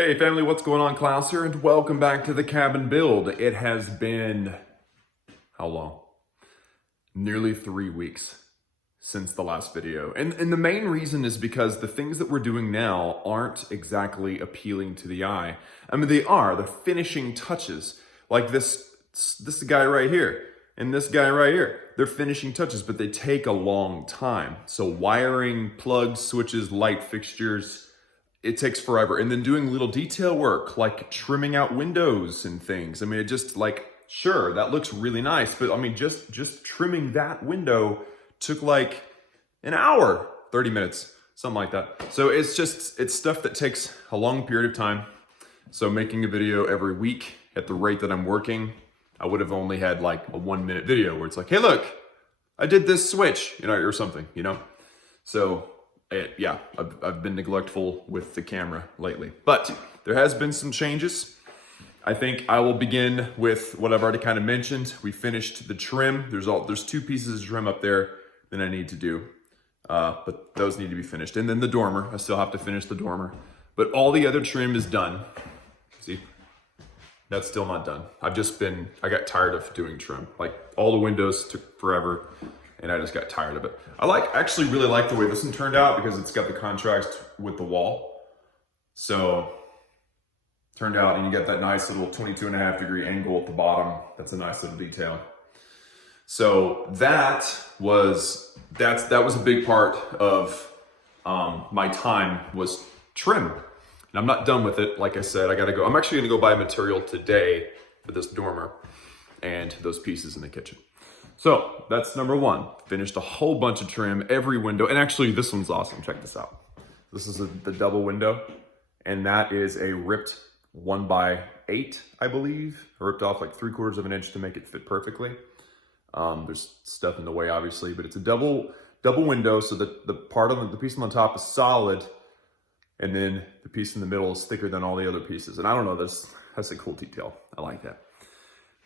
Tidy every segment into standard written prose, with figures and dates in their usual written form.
Hey family, what's going on? Klaus here, and welcome back to the cabin build. It has been, how long? Nearly 3 weeks since the last video. And the main reason is because the things that we're doing now aren't exactly appealing to the eye. I mean, they are, the finishing touches. Like this guy right here and this guy right here. They're finishing touches, but they take a long time. So wiring, plugs, switches, light fixtures, it takes forever. And then doing little detail work, like trimming out windows and things. I mean, it just like, sure, that looks really nice, but I mean, just trimming that window took like an hour, 30 minutes, something like that. So it's stuff that takes a long period of time. So making a video every week at the rate that I'm working, I would have only had like a 1-minute video where it's like, hey, look, I did this switch, or something, So yeah, I've been neglectful with the camera lately, but there has been some changes. I think I will begin with what I've already kind of mentioned. We finished the trim. There's 2 pieces of trim up there that I need to do, but those need to be finished. And then the dormer, I still have to finish the dormer, but all the other trim is done. See, that's still not done. I got tired of doing trim. Like all the windows took forever, and I just got tired of it. I actually really like the way this one turned out because it's got the contrast with the wall. So turned out, and you get that nice little 22.5-degree angle at the bottom. That's a nice little detail. So that was a big part of my time was trim. And I'm not done with it. Like I said, I'm actually gonna go buy material today for this dormer and those pieces in the kitchen. So that's number 1. Finished a whole bunch of trim, every window. And actually this one's awesome, check this out. This is the double window, and that is a ripped 1x8, I believe. I ripped off like 3/4 of an inch to make it fit perfectly. There's stuff in the way obviously, but it's a double window, so that the piece on the top is solid, and then the piece in the middle is thicker than all the other pieces. And I don't know, that's a cool detail. I like that.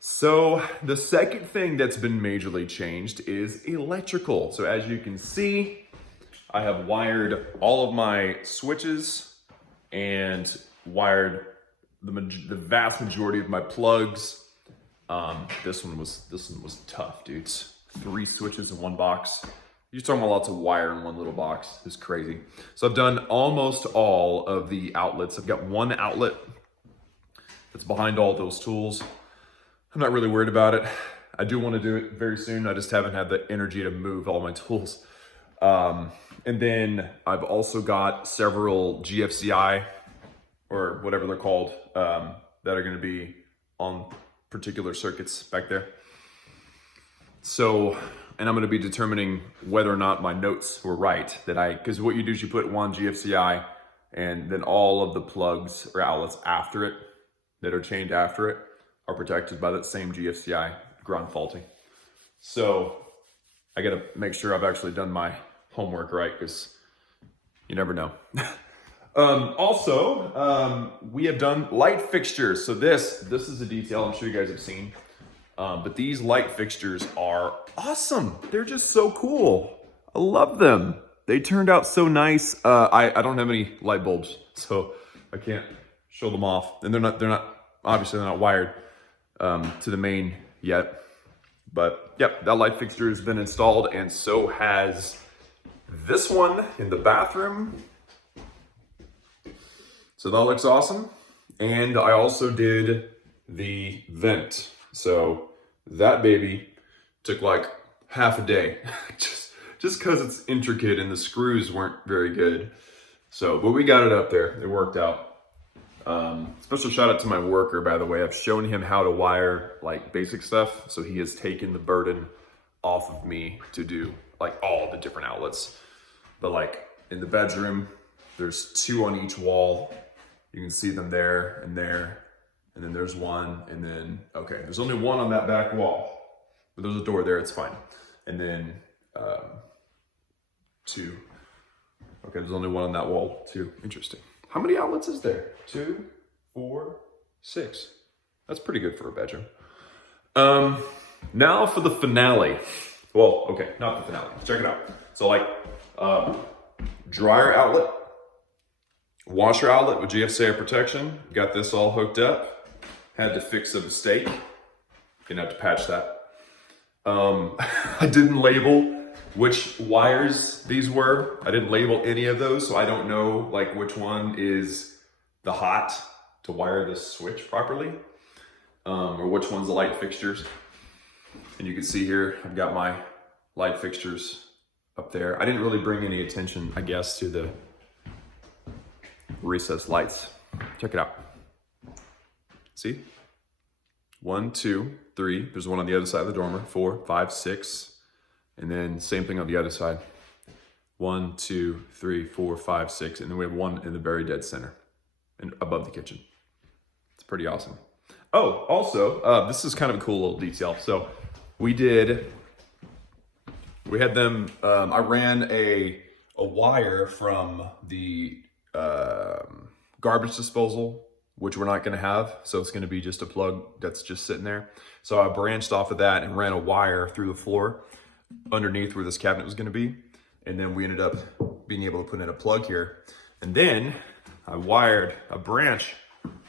So the second thing that's been majorly changed is electrical. So as you can see, I have wired all of my switches and wired the vast majority of my plugs. This one was tough, dudes. 3 switches in one box. You're talking about lots of wire in one little box. It's crazy. So I've done almost all of the outlets. I've got 1 outlet that's behind all those tools. I'm not really worried about it. I do want to do it very soon. I just haven't had the energy to move all my tools. And then I've also got several GFCI or whatever they're called that are going to be on particular circuits back there. So, and I'm going to be determining whether or not my notes were right. Because what you do is you put 1 GFCI and then all of the plugs or outlets after it that are chained after it are protected by that same GFCI ground faulting. So I got to make sure I've actually done my homework right, because you never know. Also, we have done light fixtures. So this is a detail I'm sure you guys have seen. But these light fixtures are awesome. They're just so cool. I love them. They turned out so nice. I don't have any light bulbs, so I can't show them off. And they're not obviously they're not wired to the main yet. But yep, that light fixture has been installed, and so has this one in the bathroom. So that looks awesome. And I also did the vent. So that baby took like half a day just because it's intricate and the screws weren't very good. So, but we got it up there. It worked out. Special shout out to my worker, by the way. I've shown him how to wire like basic stuff. So he has taken the burden off of me to do like all the different outlets. But like in the bedroom, there's 2 on each wall. You can see them there, and then there's 1, and then, okay, there's only 1 on that back wall, but there's a door there, it's fine. And then 2. Okay, there's only 1 on that wall, 2, interesting. How many outlets is there? 2, 4, 6. That's pretty good for a bedroom. Now for the finale. Well, okay, not the finale, check it out. So like, dryer outlet, Washer outlet with GFCI protection. Got this all hooked up. Had to fix a mistake. Gonna have to patch that. I didn't label which wires these were. I didn't label any of those, so I don't know like which one is the hot to wire this switch properly, or which one's the light fixtures. And you can see here, I've got my light fixtures up there. I didn't really bring any attention, I guess, to the recessed lights. Check it out. See? 1, 2, 3. There's one on the other side of the dormer. 4, 5, 6. And then same thing on the other side. 1, 2, 3, 4, 5, 6. And then we have one in the very dead center and above the kitchen. It's pretty awesome. Oh, also, this is kind of a cool little detail. So we had them, I ran a wire from the garbage disposal, which we're not going to have. So it's going to be just a plug that's just sitting there. So I branched off of that and ran a wire through the floor underneath where this cabinet was going to be. And then we ended up being able to put in a plug here. And then I wired a branch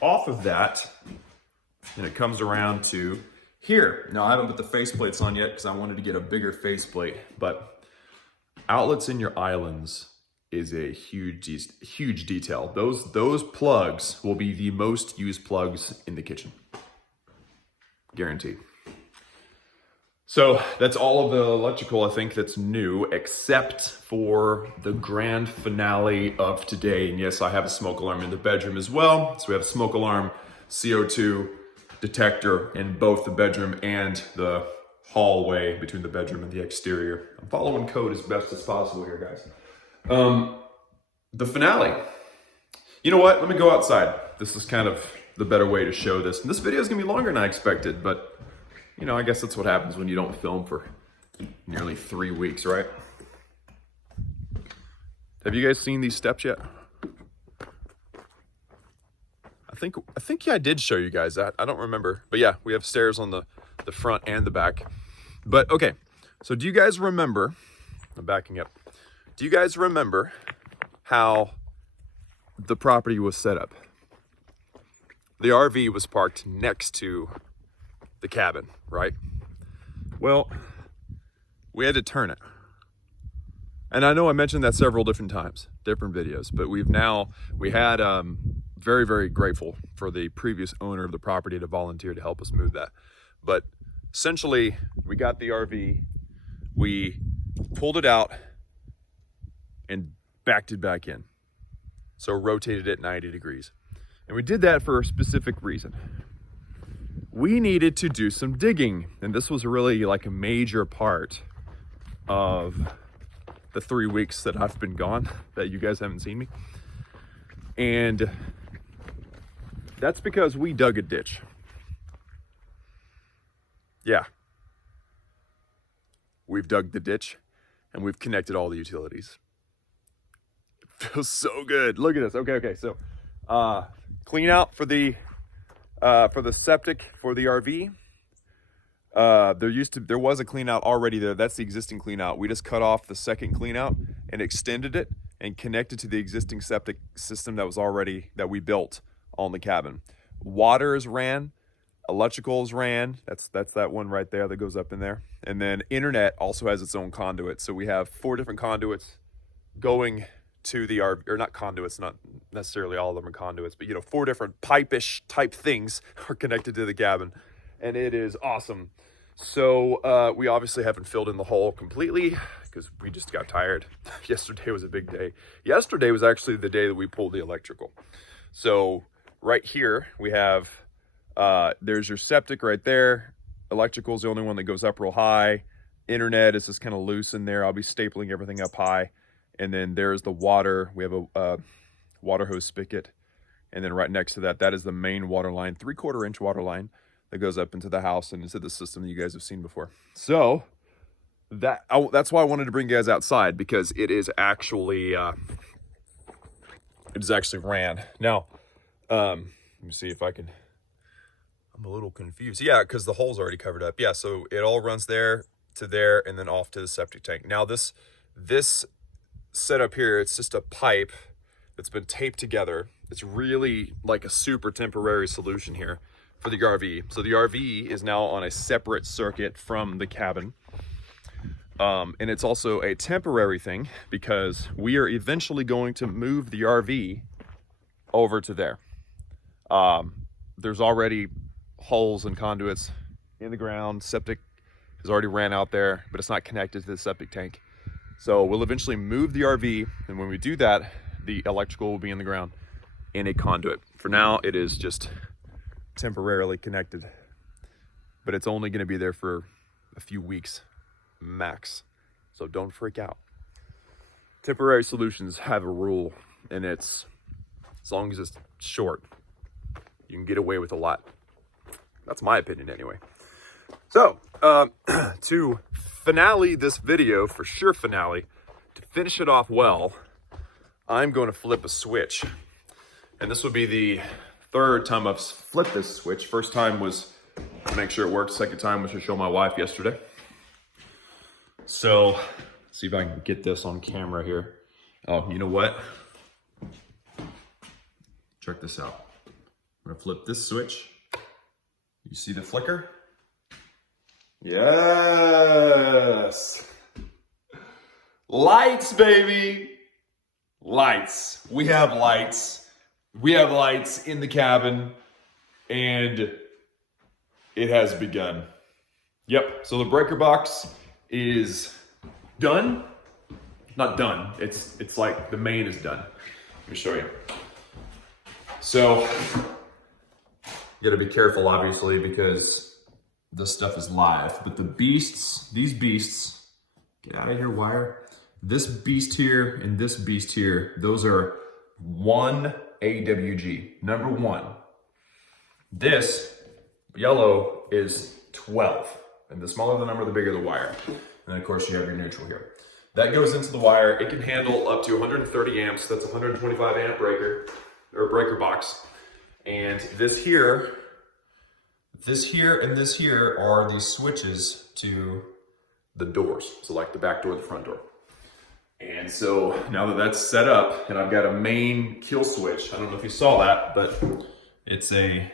off of that, and it comes around to here. Now I haven't put the faceplates on yet because I wanted to get a bigger faceplate, but outlets in your islands is a huge detail. Those plugs will be the most used plugs in the kitchen. Guaranteed. So that's all of the electrical, I think, that's new, except for the grand finale of today. And yes, I have a smoke alarm in the bedroom as well. So we have a smoke alarm, CO2 detector in both the bedroom and the hallway between the bedroom and the exterior. I'm following code as best as possible here, guys. The finale. You know what? Let me go outside. This is kind of the better way to show this. And this video is gonna be longer than I expected, but you know, I guess that's what happens when you don't film for nearly 3 weeks, right? Have you guys seen these steps yet? I think yeah, I did show you guys that. I don't remember. But yeah, we have stairs on the front and the back. But okay, so do you guys remember, I'm backing up. Do you guys remember how the property was set up? The RV was parked next to the cabin, right? Well, we had to turn it. And I know I mentioned that several different times, different videos, but we had very grateful for the previous owner of the property to volunteer to help us move that. But essentially, we got the RV, we pulled it out and backed it back in. So rotated it 90 degrees. And we did that for a specific reason. We needed to do some digging, and this was really like a major part of the 3 weeks that I've been gone, that you guys haven't seen me. And that's because we dug a ditch. Yeah. We've dug the ditch and we've connected all the utilities. It feels so good. Look at this. Okay. So, clean out for the septic for the RV. There was a clean out already there. That's the existing clean out. We just cut off the second clean out and extended it and connected to the existing septic system that we built on the cabin. Water is ran, electrical is ran. That's that one right there that goes up in there. And then internet also has its own conduit. So we have 4 different conduits going to the RV, or not conduits, not necessarily all of them are conduits, but 4 different pipe-ish type things are connected to the cabin, and it is awesome. So we obviously haven't filled in the hole completely because we just got tired. Yesterday was a big day. Yesterday was actually the day that we pulled the electrical. So right here we have, there's your septic right there. Electrical is the only one that goes up real high. Internet is just kind of loose in there. I'll be stapling everything up high. And then there's the water. We have a water hose spigot. And then right next to that, that is the main water line, 3/4 inch water line that goes up into the house and into the system that you guys have seen before. So that's why I wanted to bring you guys outside, because it is actually ran. Now, let me see if I can, I'm a little confused. Yeah, because the hole's already covered up. Yeah, so it all runs there to there and then off to the septic tank. Now this setup here, it's just a pipe that's been taped together. It's really like a super temporary solution here for the RV. So the RV is now on a separate circuit from the cabin. And it's also a temporary thing because we are eventually going to move the RV over to there. There's already holes and conduits in the ground. Septic has already ran out there, but it's not connected to the septic tank. So we'll eventually move the RV, and when we do that, the electrical will be in the ground in a conduit. For now, it is just temporarily connected, but it's only going to be there for a few weeks max. So don't freak out. Temporary solutions have a rule, and it's as long as it's short, you can get away with a lot. That's my opinion anyway. So, to finale this video, for sure finale, to finish it off well, I'm going to flip a switch. And this will be the third time I've flipped this switch. First time was to make sure it worked. Second time was to show my wife yesterday. So, see if I can get this on camera here. Oh, you know what? Check this out. I'm gonna flip this switch. You see the flicker? Yes! Lights, baby! Lights. We have lights. We have lights in the cabin, and it has begun. Yep, so the breaker box is done. Not done, it's like the main is done. Let me show you. So, you gotta be careful obviously because this stuff is live, but the beasts, these beasts, get out of here wire. This beast here and this beast here, those are 1 AWG, number 1. This yellow is 12, and the smaller the number, the bigger the wire. And then of course you have your neutral here. That goes into the wire. It can handle up to 130 amps. That's a 125 amp breaker, or breaker box. And this here, and this here are the switches to the doors. So like the back door, the front door. And so now that that's set up, and I've got a main kill switch. I don't know if you saw that, but it's a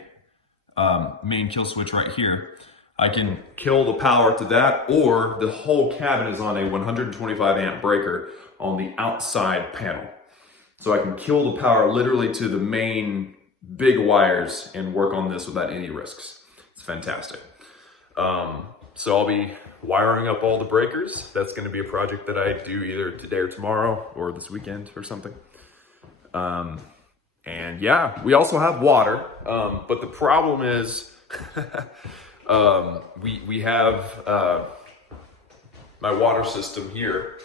main kill switch right here. I can kill the power to that, or the whole cabin is on a 125 amp breaker on the outside panel. So I can kill the power literally to the main big wires and work on this without any risks. It's fantastic. So I'll be wiring up all the breakers. That's going to be a project that I do either today or tomorrow or this weekend or something. And yeah, we also have water, but the problem is we have my water system here.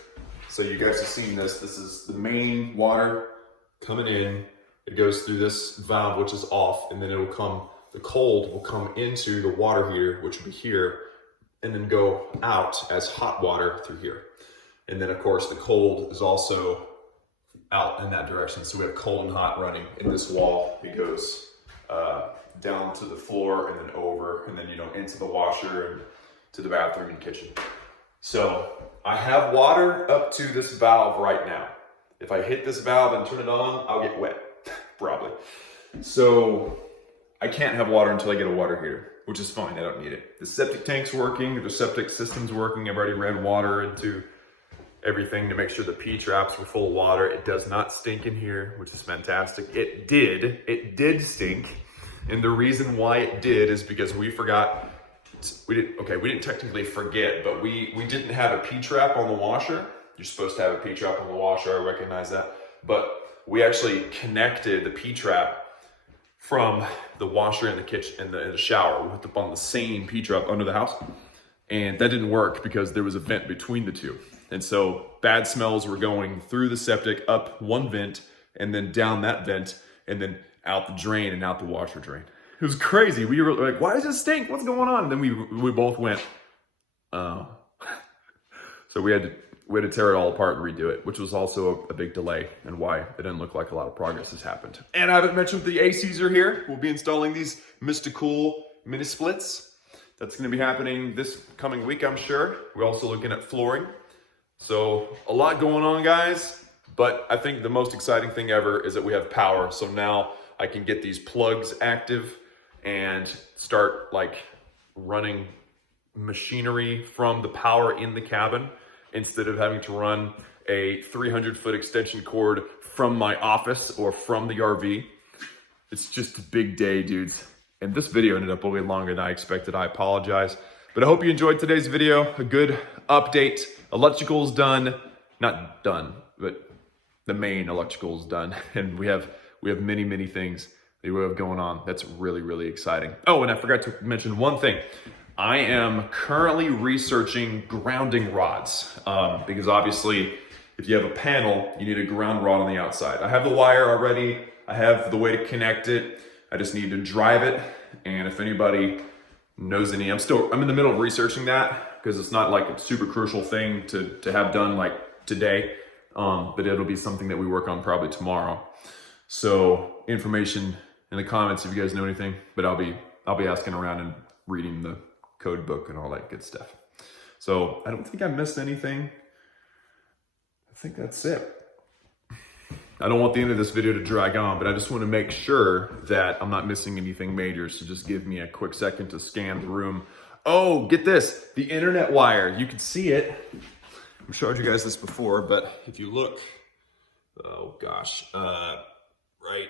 So you guys have seen this. This is the main water coming in. It goes through this valve, which is off, and then it'll come, the cold will come into the water heater, which will be here, and then go out as hot water through here. And then of course the cold is also out in that direction. So we have cold and hot running in this wall. It goes down to the floor and then over, and then, you know, into the washer and to the bathroom and kitchen. So I have water up to this valve right now. If I hit this valve and turn it on, I'll get wet, probably. So I can't have water until I get a water heater, which is fine, I don't need it. The septic tank's working, the septic system's working. I've already ran water into everything to make sure the P-traps were full of water. It does not stink in here, which is fantastic. It did stink. And the reason why it did is because we forgot, we didn't technically forget, but we didn't have a P-trap on the washer. You're supposed to have a P-trap on the washer, I recognize that. But we actually connected the P-trap from the washer in the kitchen, in the shower. We hooked up on the same P-trap under the house. And that didn't work because there was a vent between the two. And so bad smells were going through the septic, up one vent, and then down that vent, and then out the drain and out the washer drain. It was crazy. We were like, why does it stink? What's going on? And then we both went, oh. So we had to tear it all apart and redo it, which was also a big delay and why it didn't look like a lot of progress has happened. And I haven't mentioned the ACs are here. We'll be installing these Mysticool mini splits. That's going to be happening this coming week, I'm sure. We're also looking at flooring. So a lot going on, guys, But I think the most exciting thing ever is that we have power. So now I can get these plugs active and start like running machinery from the power in the cabin instead of having to run a 300-foot extension cord from my office or from the RV. It's just a big day, dudes. And this video ended up way longer than I expected. I apologize. But I hope you enjoyed today's video. A good update. Electrical's done. Not done, but the main electrical's done. And we have many, many things that we have going on. That's really, really exciting. Oh, and I forgot to mention one thing. I am currently researching grounding rods because obviously if you have a panel, you need a ground rod on the outside. I have the wire already. I have the way to connect it. I just need to drive it. And if anybody knows any, I'm in the middle of researching that because it's not like a super crucial thing to have done like today, but it'll be something that we work on probably tomorrow. So information in the comments if you guys know anything, but I'll be asking around and reading the code book and all that good stuff. So I don't think I missed anything. I think that's it. I don't want the end of this video to drag on, but I just want to make sure that I'm not missing anything major. So just give me a quick second to scan the room. Oh, get this, the internet wire. You can see it. I've showed you guys this before, but if you look, oh gosh, right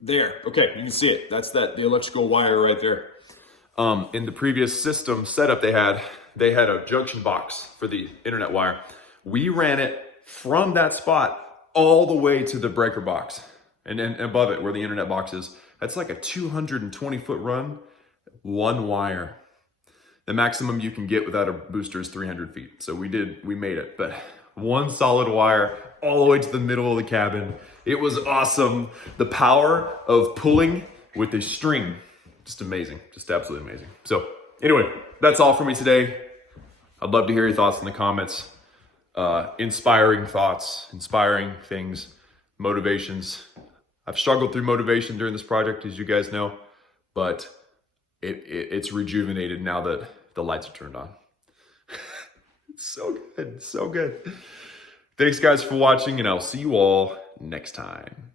there. Okay, you can see it. That's the electrical wire right there. In the previous system setup they had a junction box for the internet wire. We ran it from that spot all the way to the breaker box and then above it where the internet box is. That's like a 220-foot run, one wire. The maximum you can get without a booster is 300 feet. So we made it, but one solid wire all the way to the middle of the cabin. It was awesome. The power of pulling with a string, just amazing, just absolutely amazing. So anyway, that's all for me today. I'd love to hear your thoughts in the comments. Inspiring thoughts, inspiring things, motivations. I've struggled through motivation during this project, as you guys know, but it's rejuvenated now that the lights are turned on. It's so good, so good. Thanks guys for watching, and I'll see you all next time.